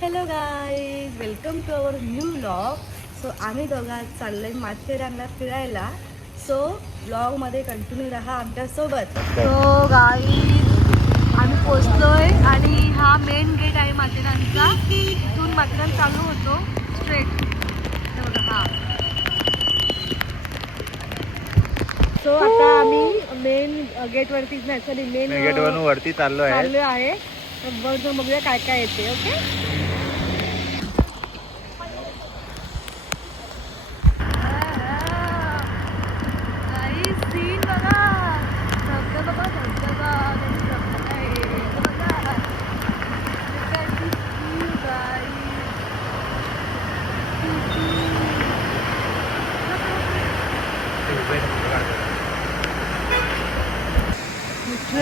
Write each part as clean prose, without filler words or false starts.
Hello guys, welcome to our new vlog. So आम्ही दोघं चाललोय माथेरानला फिरायला. सो व्लॉगमध्ये कंटिन्यू राहा आमच्यासोबत. सो गाईज, आम्ही पोचलोय आणि हा मेन गेट आहे माथेरानचा. इथून माथेरान चालू होतो स्ट्रेट. बघा हा. सो आता आम्ही मेन गेटवरती नाही, सॉरी मेन गेटवरून वरती चाललो आहे. वरती बघूया काय काय येते. ओके. सीन बघा, धबधबा बघा, धबधबा आहे. बघा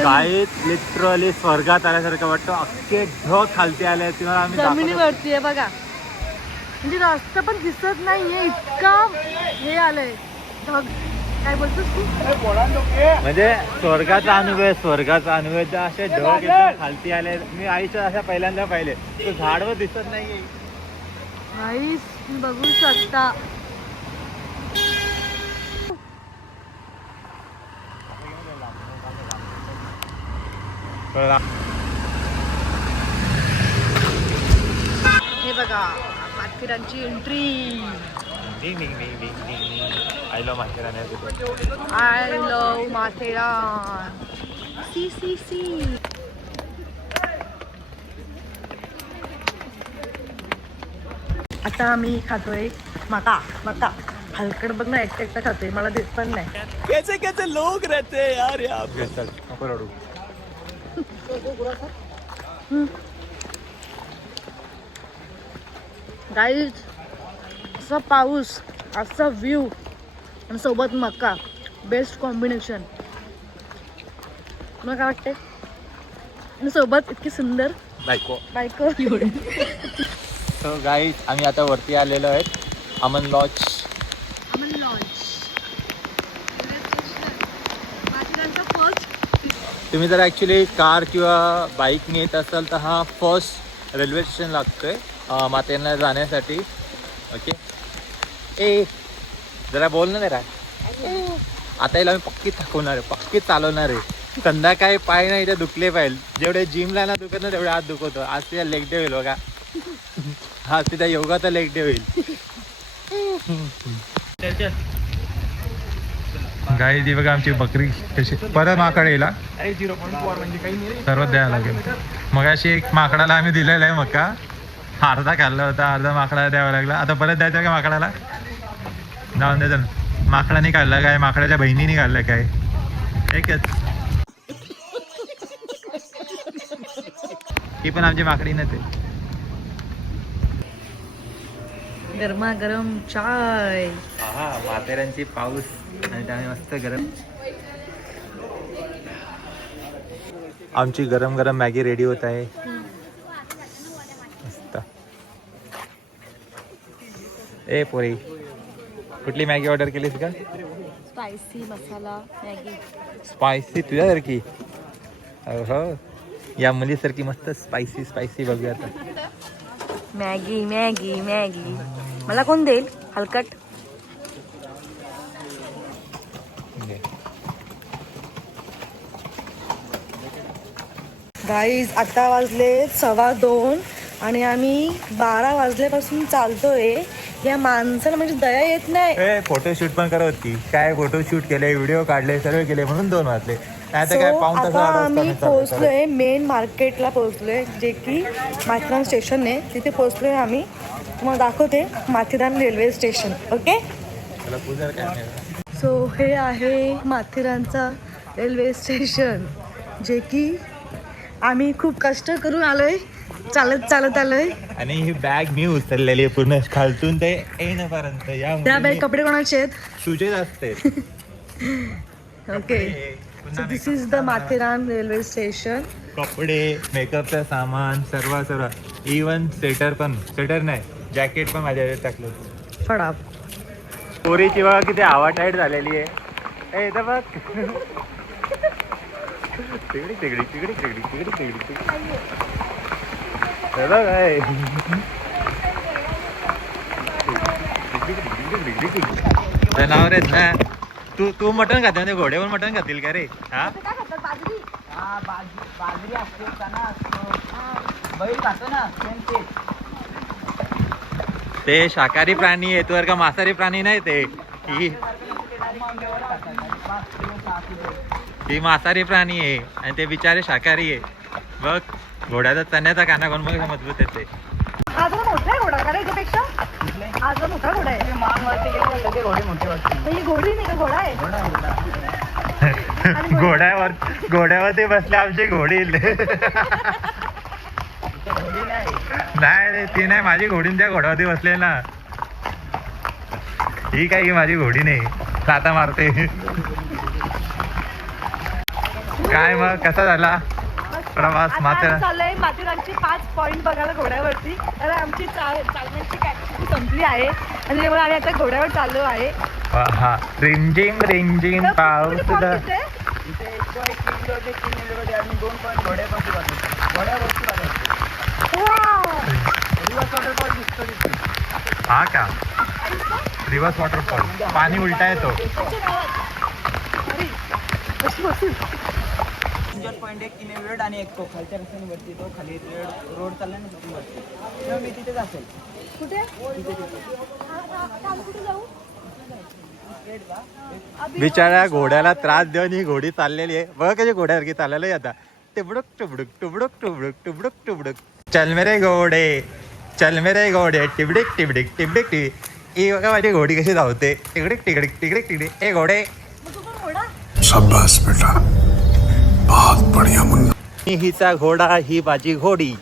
काही लिटरली स्वर्गात आल्यासारखं वाटतं. अख्खे ढग खालती आले तुम्हाला आम्ही जमिनीवरती आहे बघा. म्हणजे रस्ता पण दिसत नाहीये, इतका हे आलंय ढग. काय बोलतोस तू? म्हणजे स्वर्गाचा अनुभव असे ढग एकदम खालती आले. मी आयुष्यात अशा पहिल्यांदा पाहिले. तो झाडवर दिसत नाहीये. गाईस, तुम्ही बघू शकता. हे बघा माथेरानची entry. I love Matheran. I love Matheran. See see see. आता आम्ही खातोय मका. हलकड बघ ना, एकटा खातोय. मला देत पण नाही. कैसे कैसे लोग रहते हैं यार यहाँ पे. चल नको रडू. गाईज, असा पाऊस, असा व्ह्यू आणि सोबत मका, बेस्ट कॉम्बिनेशन. तुला काय वाटते? आणि सोबत इतकी सुंदर बायको. सो गाईज, आम्ही आता वरती आलेलो आहेत. अमन लॉज. तुम्ही जर ॲक्च्युली कार किंवा बाईकने येत असाल तर हा फर्स्ट रेल्वे स्टेशन लागतोय माथेरानला जाण्यासाठी. ओके. ए जरा बोल ना जरा. आता याला मी पक्की थकवणार आहे, पक्की चालवणार आहे. संध्याकाळी पाय नाही इथे दुखले पाहिजे. जेवढे जिमला ना दुखत ना तेवढे हात दुखवतो. आज तिथे लेग डे होईल बघा. हा तिथे योगाचा लेग डे होईल. गाई ती बघा आमची बकरी कशी परत माकड येईल. सर्वात द्यायला लागेल. मग अशी एक माकडाला आम्ही दिलेला आहे मका. अर्धा खाल्ला होता, अर्धा माकडाला द्यावा लागला. आता परत द्यायचं का माकडाला? जाऊन द्यायचं. माकडाने खाल्लं काय, माकडाच्या बहिणीने खाल्लं काय, एकच. ही पण आमची माकडी नव्हते. गरमागरम चाय. हा माथेरानची पाऊस आणि त्याने मस्त गरम. आमची गरम गरम मॅगी रेडी होत आहे. मस्त. ए पोरी, कुठली मॅगी ऑर्डर केलीस का? स्पायसी मसाला मॅगी. स्पायसी तुझ्यासारखी? हो, या मुलीसारखी मस्त स्पायसी बघूया आता. मॅगी. मला कोण देईल हलकट? गाईज, आता वाजले 2:15 आणि आम्ही 12 वाजल्यापासून चालतोय. या माणसाला म्हणजे दया येत नाही. फोटोशूट पण करत होती. काय फोटोशूट केले, व्हिडिओ काढले, सर्व केले म्हणून 2 वाजले. आता आम्ही पोहोचलोय मेन मार्केटला पोहोचलोय, जे की माथेरान स्टेशन आहे. तिथे पोहोचलोय आम्ही. तुम्हाला दाखवते Matheran railway station. Okay. So हे आहे माथेरानचा रेल्वे स्टेशन, जे की आम्ही खूप कष्ट करून आलोय. चालत आलोय. आणि ही बॅग मी उचललेली आहे पूर्ण खालतून ते येण्यापर्यंत. त्या बॅग कपडे कोणाचे आहेत? तुझेच असते. Okay. So this is the Matheran railway station. कपडे, मेकअपचं सामान, सर्व. इवन स्वेटर नाही, जॅकेट पण माझ्या टाकलं. फडाप. पोरीची बघा किती हवा टाईट झालेली आहे. ए इथं बघ. तिकडी. जनावर आहेत ना. तू मटण खाते म्हणजे घोड्यावर मटण खातील का रे? हा ते काय खातात बाजरी बाजरी असते, चणा असतो, बैल खातो ना ते. ते शाकाहारी प्राणी आहे, तू का मांसाहारी प्राणी नाही ते. ही मांसाहारी प्राणी आहे आणि ते बिचारे शाकाहारी आहे. बघ घोड्याचा चण्याचा काना कोण बघ मजबूत येते. हा जरा मोठा आहे घोडा का रे याच्यापेक्षा? हा जरा मोठा घोडा आहे. मानवरती गेले सगळे घोडे मोठे वाटते. ही घोडी नाही का घोडा आहे? घोड्यावरती बसले आमची घोडी. नाही रे ती नाही माझी घोडी, त्या घोड्यावरती बसले ना. ही काय माझी घोडी नाही, लाथा मारते. काय मग कसा झाला प्रवास? चाललंय माथेरानचे 5 पॉइंट बघायला घोड्यावरती. तर आमची चालण्याची कॅपॅसिटी संपली आहे आणि त्यामुळे आम्ही आता घोड्यावर चाललो आहे. हा रिमझिम रिमझिम पाऊस. इथे 1 किलोमीटर 3 किलोमीटर आणि 2 पॉईंट घोड्यावरती बांधले. घोड्यावरती बांधले. रिव्हर्स वॉटरफॉल दिसतो. हा का रिव्हर्स वॉटरफॉल? पाणी उलटा येतो. पॉईंट 1 किलोमीटर आणि एक तो खालच्या रस्त्याने वरती, तो खाली रोड चालला ना तिथून वरती. तेव्हा मी तिथेच असेल. कुठे बिचाऱ्या घोड्याला त्रास देऊन ही घोडी चाललेली आहे. बघ कशी घोड्यासारखी चाललेली आहे आता. टिबडुक टुबडुक टुबडुक टुबडुक टुबडुक टुबडुक. चल मेरे घोडे, चल मेरे घोडे, टिबडिक टिबडिक टिबडिक टिबडिक. ही बघा माझी घोडी कशी धावते. टिकडिक टिकडिक टिकडिक टिकडिक. ए घोडे. शाबाश बेटा, बहुत बढ़िया मुन्ना. हिचा घोडा ही माझी घोडी.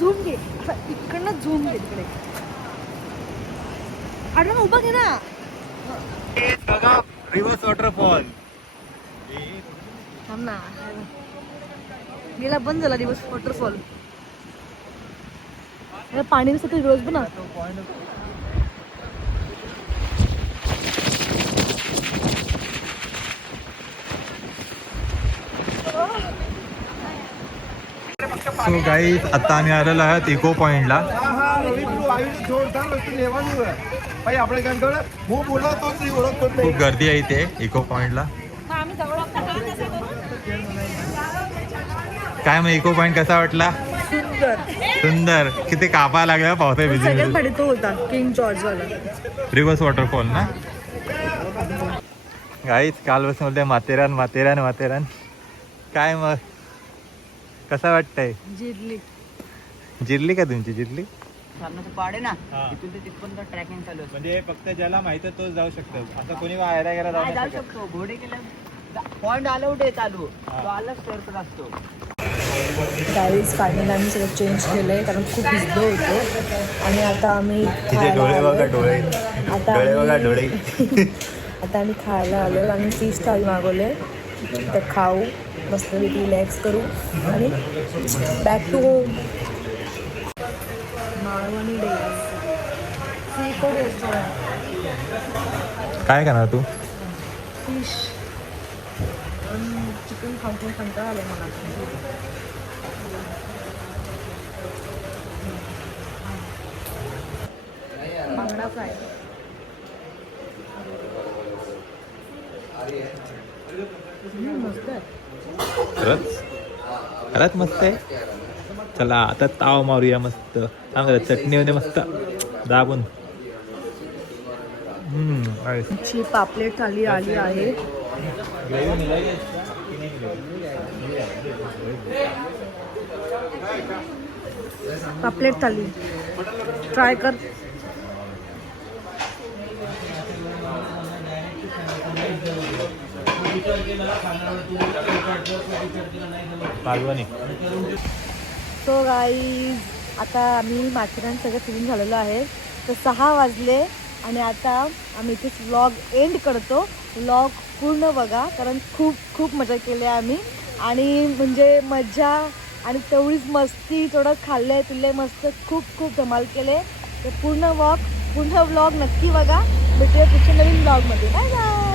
झूम घे इकडनं, झूम घे तिकडे. आडवं उभं घे ना. बघा रिव्हर्स वॉटरफॉल. थांब ना, गेला बंद झाला दिवस वॉटरफॉल. पाणी नसतं तर रोज बना. सो गाईज आता आम्ही आलेलो आहोत इको पॉइंटला. खूप गर्दी आहे इथे इको पॉइंटला. काय मग इको पॉइंट कसा वाटला? सुंदर. किती कापा लागला पावसाळ्या भिजून. सगळ्यात भारी तो होता किंग जॉर्ज वाला रिव्हर्स वॉटरफॉल ना. गाईज काल बसून बोलते माथेरान माथेरान माथेरान. काय मग कसं वाटतंय? जिरली का तुमची? जिरली सामनाचं पाड आहे ना, तिथून ते तिथपर्यंत ट्रॅकिंग चालू असतं. म्हणजे फक्त ज्याला माहिती तोच जाऊ शकतो, असं कोणी बाहेर गेला नाही जाऊ शकतो. घोडे गेले पॉइंट अलाउड आहे चालू, तो आलाच सर्कल असतो. गाईज फायनली आम्ही सगळं चेंज केलंय कारण खूप भिजलो होतो. आणि आता आम्ही डोळे बघा डोळे, डोळे बघा डोळे. आता आम्ही खायला आलो आणि फिश थाळी मागवले. तर खाऊ, मस्तपैकी रिलॅक्स करू आणि back to home. Malvani days seafood restaurant. काय करणार तू? फिश आणि चिकन खाऊन कंटाळा आलं मला. बांगडा फ्राय. मस्त आहे. खरंच मस्त आहे. चला आता ताव मारूया मस्त. चटणी होते मस्त दाबून. ची पापलेट थाली आली आहे. पापलेट थाली ट्राय कर. सो गाईज आता आम्ही माथेरान सगळं फिरून झालेलो आहे. तर 6 वाजले आणि आता आम्ही इथेच व्लॉग एंड करतो. व्लॉग पूर्ण बघा कारण खूप खूप मजा केली आहे आम्ही. आणि म्हणजे मजा आणि तेवढीच मस्ती, थोडं खाल्लंय पिल्लंय मस्त, खूप खूप धमाल केले. तर पूर्ण व्लॉग नक्की बघा. भेटूया पुढच्या नवीन ब्लॉगमध्ये. Bye bye.